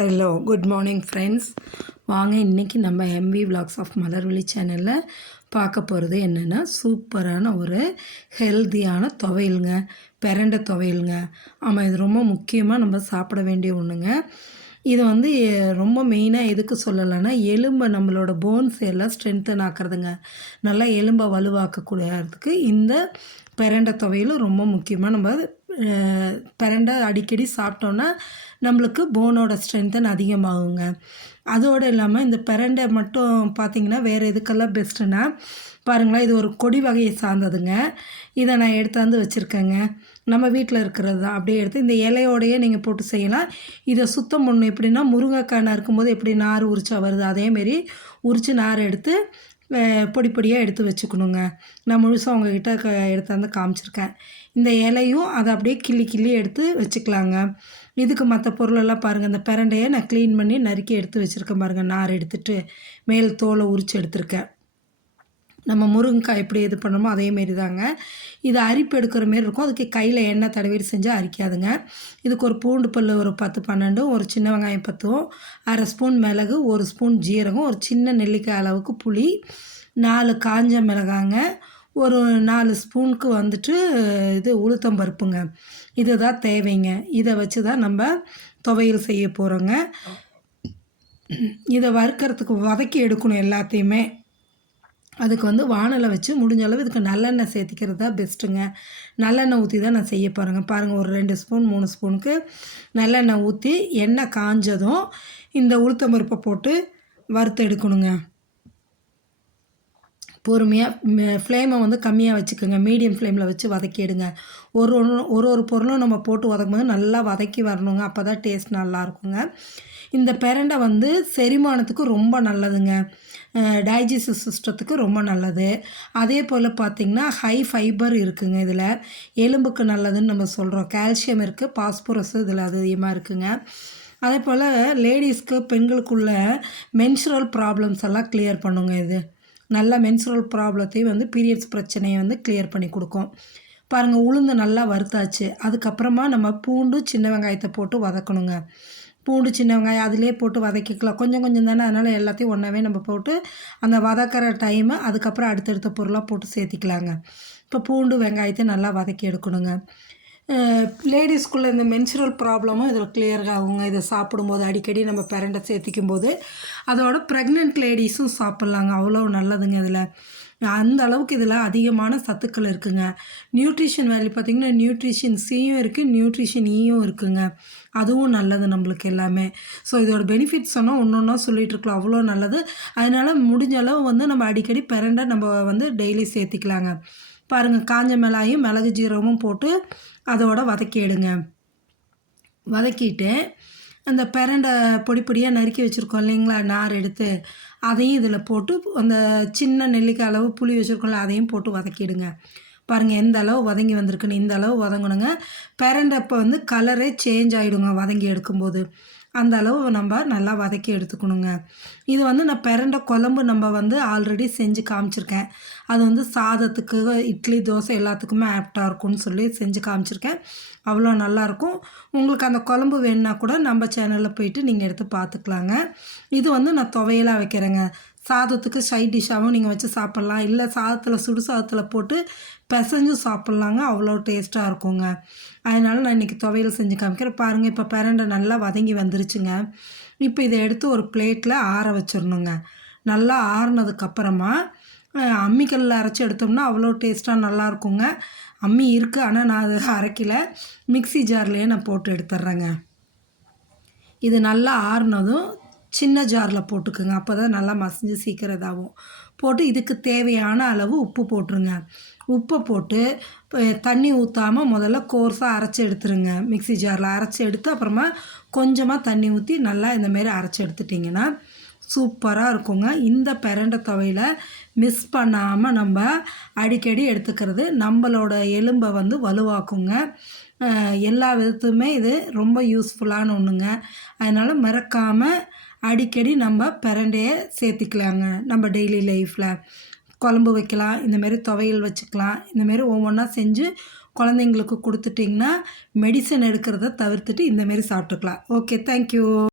Hello good morning friends. வாங்க இன்றைக்கி நம்ம எம்வி விலாக்ஸ் ஆஃப் மலர்விழி சேனலில் பார்க்க போகிறது என்னென்னா, சூப்பரான ஒரு ஹெல்த்தியான துவையலுங்க, பிரண்டை துவையலுங்க. ஆமாம், இது ரொம்ப முக்கியமாக நம்ம சாப்பிட வேண்டிய ஒன்றுங்க. இது வந்து ரொம்ப மெயினாக எதுக்கு சொல்லலைன்னா, எலும்பை நம்மளோட போன்ஸ் எல்லாம் ஸ்ட்ரென்த்தன் ஆக்கிறதுங்க, நல்லா எலும்பை வலுவாக்கக்கூடியதுக்கு இந்த பிரண்டை துவையல் ரொம்ப முக்கியமாக. நம்ம பிரண்டை அடிக்கடி சாப்பிட்டோன்னா நம்மளுக்கு போனோட ஸ்ட்ரென்த்தன் அதிகமாகுங்க. அதோடு இல்லாமல் இந்த பிரண்டை மட்டும் பார்த்திங்கன்னா வேறு எதுக்கெல்லாம் பெஸ்ட்டுன்னா பாருங்களேன், இது ஒரு கொடி வகையை சார்ந்ததுங்க. இதை நான் எடுத்தாந்து வச்சுருக்கேங்க, நம்ம வீட்டில் இருக்கிறது தான். அப்படியே எடுத்து இந்த இலையோடையே நீங்கள் போட்டு செய்யலாம். இதை சுத்தம் பண்ணணும். எப்படின்னா, முருங்கைக்காய் நறுக்கும்போது எப்படி நார் உரிச்சா வருது, அதேமாரி உரித்து நார் எடுத்து பொடி பொடியாக எடுத்து வச்சுக்கணுங்க. நான் முழுசாக உங்கள்கிட்ட எடுத்தாந்து காமிச்சிருக்கேன். இந்த இலையும் அதை அப்படியே கிள்ளி கிள்ளி எடுத்து வச்சுக்கலாங்க. இதுக்கு மற்ற பொருளெல்லாம் பாருங்கள், இந்த பிரண்டையை நான் க்ளீன் பண்ணி நறுக்கி எடுத்து வச்சுருக்கேன் பாருங்கள். நார் எடுத்துகிட்டு மேல் தோலை உரித்து எடுத்துருக்கேன். நம்ம முருங்கைக்காய் எப்படி இது பண்ணணுமோ அதேமாரி தாங்க. இது அரிப்பு எடுக்கிற மாரி இருக்கும். அதுக்கு கையில் எண்ணெய் தடவிட்டு செஞ்சால் அரிக்காதுங்க. இதுக்கு ஒரு பூண்டு பல் ஒரு 10-12, ஒரு சின்ன வெங்காயம் 10, அரை ஸ்பூன் மிளகு, ஒரு ஸ்பூன் ஜீரகம், ஒரு சின்ன நெல்லிக்காய் அளவுக்கு புளி, 4 காஞ்ச மிளகாங்க, ஒரு 4 ஸ்பூனுக்கு வந்துட்டு இது உளுத்தம்பருப்புங்க. இது தான் தேவைங்க. இதை வச்சு தான் நம்ம துவையல் செய்ய போகிறோங்க. இதை வறுக்கிறதுக்கு வதக்கி எடுக்கணும் எல்லாத்தையுமே. அதுக்கு வந்து வானலை வச்சு முடிஞ்ச அளவு இதுக்கு நல்லெண்ணெய் சேர்த்திக்கிறது தான் பெஸ்ட்டுங்க. நல்லெண்ணெய் ஊற்றி தான் நான் செய்ய போகிறேங்க. பாருங்கள், ஒரு 2 ஸ்பூன் 3 ஸ்பூனுக்கு நல்லெண்ணெய் ஊற்றி எண்ணெய் காஞ்சதும் இந்த உளுத்தம்பருப்பை போட்டு வறுத்து எடுக்கணுங்க. பொறுமையாக ஃப்ளேமை வந்து கம்மியாக வச்சுக்கோங்க, மீடியம் ஃப்ளேமில் வச்சு வதக்கி எடுங்க. ஒரு பொருளும் நம்ம போட்டு வதக்கும் போது நல்லா வதக்கி வரணுங்க. அப்போ தான் டேஸ்ட் நல்லாயிருக்குங்க. இந்த பிரண்டை வந்து செரிமானத்துக்கு ரொம்ப நல்லதுங்க, டைஜஸ்டிவ் சிஸ்டத்துக்கு ரொம்ப நல்லது. அதே போல் பார்த்திங்கன்னா ஹை ஃபைபர் இருக்குங்க இதில், எலும்புக்கு நல்லதுன்னு நம்ம சொல்கிறோம். கால்சியம் இருக்குது, பாஸ்பரஸ் இதில் அதிகமாக இருக்குங்க. அதே போல் லேடிஸ்க்கு, பெண்களுக்குள்ள மென்சுரல் ப்ராப்ளம்ஸ் எல்லாம் கிளியர் பண்ணுங்க. இது நல்லா மென்சுரல் ப்ராப்ளத்தையும் வந்து பீரியட்ஸ் பிரச்சனையை வந்து கிளியர் பண்ணி கொடுக்கும். பாருங்கள், உளுந்து நல்லா வறுத்தாச்சு. அதுக்கப்புறமா நம்ம பூண்டு சின்ன வெங்காயத்தை போட்டு வதக்கணுங்க. பூண்டு சின்ன வெங்காயம் அதிலே போட்டு வதக்கிக்கலாம். கொஞ்சம் கொஞ்சம் தானே, அதனால் எல்லாத்தையும் ஒன்றாவே நம்ம போட்டு அந்த வதக்கிற டைமு அதுக்கப்புறம் அடுத்தடுத்த பொருளாக போட்டு சேர்த்திக்கலாங்க. இப்போ பூண்டு வெங்காயத்தை நல்லா வதக்கி எடுக்கணுங்க. லேடிஸ்குள்ளே இந்த மென்சுரல் ப்ராப்ளமும் இதில் கிளியர் ஆகுங்க. இதை சாப்பிடும்போது அடிக்கடி நம்ம பிரண்டை சேர்த்திக்கும் போது. அதோட ப்ரெக்னென்ட் லேடிஸும் சாப்பிட்லாங்க, அவ்வளோ நல்லதுங்க. இதில் அந்த அளவுக்கு இதில் அதிகமான சத்துக்கள் இருக்குங்க. நியூட்ரிஷன் வேல்யூ பார்த்திங்கன்னா நியூட்ரிஷன் சியும் இருக்குது, நியூட்ரிஷன் ஈயும் இருக்குங்க. அதுவும் நல்லது நம்மளுக்கு எல்லாமே. ஸோ இதோட பெனிஃபிட்ஸ் சொன்னால் ஒன்று ஒன்றா சொல்லிகிட்டு இருக்கலாம், அவ்வளோ நல்லது. அதனால் முடிஞ்ச அளவு வந்து நம்ம அடிக்கடி பிரண்டை நம்ம வந்து டெய்லி சேர்த்திக்கலாங்க. பாருங்கள், காஞ்ச மிளகாயும் மிளகு ஜீரகமும் போட்டு அதோட வதக்கி எடுங்க. வதக்கிட்டு அந்த பிரண்டை பொடி பொடியாக நறுக்கி வச்சுருக்கோம் இல்லைங்களா, நார் எடுத்து, அதையும் இதில் போட்டு அந்த சின்ன நெல்லிக்காய் அளவு புளி வச்சுருக்கோம்ல, அதையும் போட்டு வதக்கிடுங்க. பாருங்கள் எந்த அளவு வதங்கி வந்திருக்குன்னு. இந்த அளவு வதங்கணுங்க. பிரண்டை இப்போ வந்து கலரே சேஞ்ச் ஆகிடுங்க வதங்கி எடுக்கும்போது. அந்த அளவு நம்ம நல்லா வதக்கி எடுத்துக்கணுங்க. இது வந்து நான் பிரண்டை குழம்பு நம்ம வந்து ஆல்ரெடி செஞ்சு காமிச்சிருக்கேன். அது வந்து சாதத்துக்கு, இட்லி, தோசை எல்லாத்துக்குமே ஆப்டாக இருக்கும்னு சொல்லி செஞ்சு காமிச்சிருக்கேன். அவ்வளோ நல்லாயிருக்கும். உங்களுக்கு அந்த குழம்பு வேணுன்னா கூட நம்ம சேனலில் போயிட்டு நீங்கள் எடுத்து பார்த்துக்கலாங்க. இது வந்து நான் துவையலாக வைக்கிறேங்க. சாதத்துக்கு சைட் டிஷ்ஷாகவும் நீங்கள் வச்சு சாப்பிட்லாம், இல்லை சாதத்தில் சுடு சாதத்தில் போட்டு பிசைஞ்சு சாப்பிட்லாங்க, அவ்வளோ டேஸ்ட்டாக இருக்குங்க. அதனால் நான் இன்றைக்கி துவையல் செஞ்சு காமிக்கிறேன். பாருங்கள், இப்போ பிரண்டை நல்லா வதங்கி வந்துருச்சுங்க. இப்போ இதை எடுத்து ஒரு பிளேட்டில் ஆற வச்சிடணுங்க. நல்லா ஆறுனதுக்கப்புறமா அம்மிக்கல்லில் அரைச்சி எடுத்தோம்னா அவ்வளோ டேஸ்ட்டாக நல்லாயிருக்குங்க. அம்மி இருக்குது, ஆனால் நான் அது அரைக்கல, மிக்ஸி ஜார்லேயே நான் போட்டு எடுத்துட்றேங்க. இது நல்லா ஆறுனதும் சின்ன ஜாரில் போட்டுக்குங்க, அப்போ தான் நல்லா மசிஞ்சு சீக்கிரம் இதாகும். போட்டு இதுக்கு தேவையான அளவு உப்பு போட்டுருங்க. உப்பை போட்டு தண்ணி ஊற்றாமல் முதல்ல கோர்ஸாக அரைச்சி எடுத்துருங்க. மிக்ஸி ஜாரில் அரைச்சி எடுத்து அப்புறமா கொஞ்சமாக தண்ணி ஊற்றி நல்லா இந்தமாரி அரைச்சி எடுத்துட்டிங்கன்னா சூப்பராக இருக்குங்க. இந்த பிரண்டை துவையலை மிஸ் பண்ணாமல் நம்ம அடிக்கடி எடுத்துக்கிறது நம்மளோட எலும்பை வந்து வலுவாக்குங்க. எல்லா விதத்துமே இது ரொம்ப யூஸ்ஃபுல்லான ஒன்றுங்க. அதனால் மறக்காமல் அடிக்கடி நம்ம பிரண்டையை சேர்த்திக்கலாங்க. நம்ம டெய்லி லைஃப்பில் குழம்பு வைக்கலாம், இந்தமாரி துவையல் வச்சுக்கலாம். இந்தமாரி ஒவ்வொன்றா செஞ்சு குழந்தைங்களுக்கு கொடுத்துட்டிங்கன்னா மெடிசன் எடுக்கிறத தவிர்த்துட்டு இந்தமாரி சாப்பிட்டுக்கலாம். Okay, thank you.